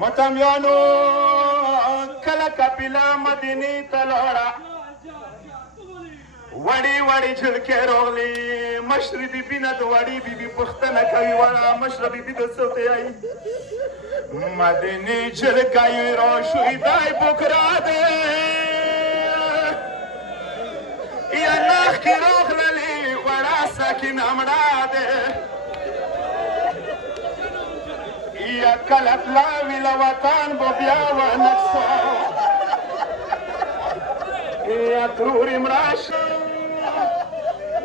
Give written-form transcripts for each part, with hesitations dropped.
متمیانو کله کپیلا مدینې ته لاړه وړې وړې جلکې راغلې مشرې بیبي نه د وړې بیبي پوښتنه کوي وړه مشره بیبي د څه ته یایي مدینې جلکې راشوی دی بوکرا دی یا ناخکې راغللې وړه ساکینه مړه دی یا کله تلاوي له وطن به بیا ونکسو یا ترورې مړه شو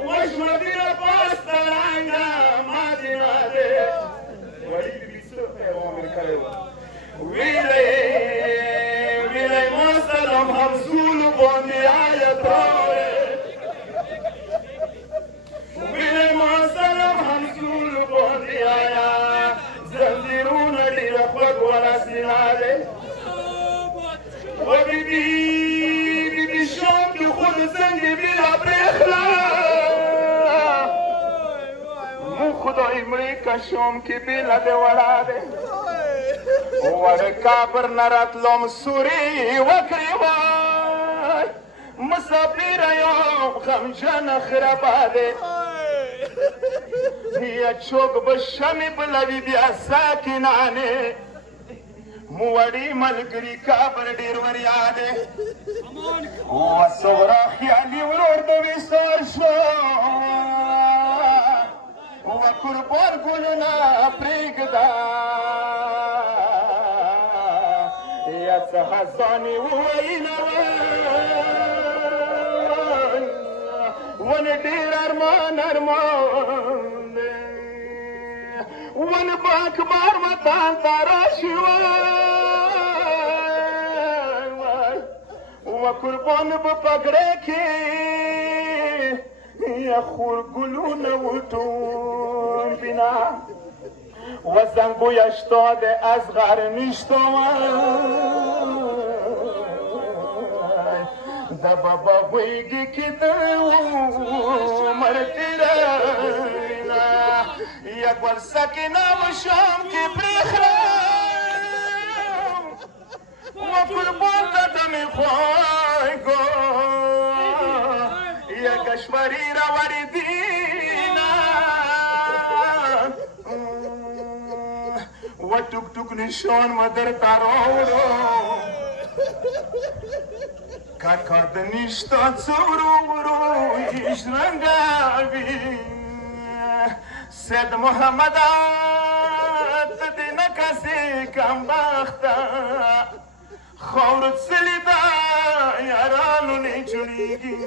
وشوه دینه پاسته رنګه مدینه دی وړې بیبي څه پیغام یې کړی و ویلی مسلم همزولو باندې آیت راوړې ویلی مسلم همزولو باندې آیت زنجیرونه ډېره خوږ ورسېده دی و بیبي شام کې خو د څنګې بېله برېښنا مونږ خدای مړې که شام کې بېله دی وړه دی وړ کابر نه راتلم سورې وکړې وای مسافره یم غمجنه خرابه دی یا چوک به شمې بلوي بیا ساکنانې وړې ملګري کابر ډېر وریاد دی وصغرا خیالي ورور ته وصال شو وقربان ګلونه پرېږده یا څه خزانې ووینه ونه ډېر ارمان ونه به اکبر وطن ته راشي و قربان به پګړۍ کې یا خور ګلونه وټوم بنا و زنگوی اشتاد از غر نیشتوان دا بابا ویگی که دو مرتی راینا یک ول سکنه و شام که پریخرم و قربان دادمی خواهی گو یک کشوری را وری دینا و ټوک ټوک نشان مدر تراورو کاکا د نشتا څه ورو ورو ایش رنګاوي سید محمد ته دې نه کسې کمبخته خاورو څلې ده یارانو نه جوړېږي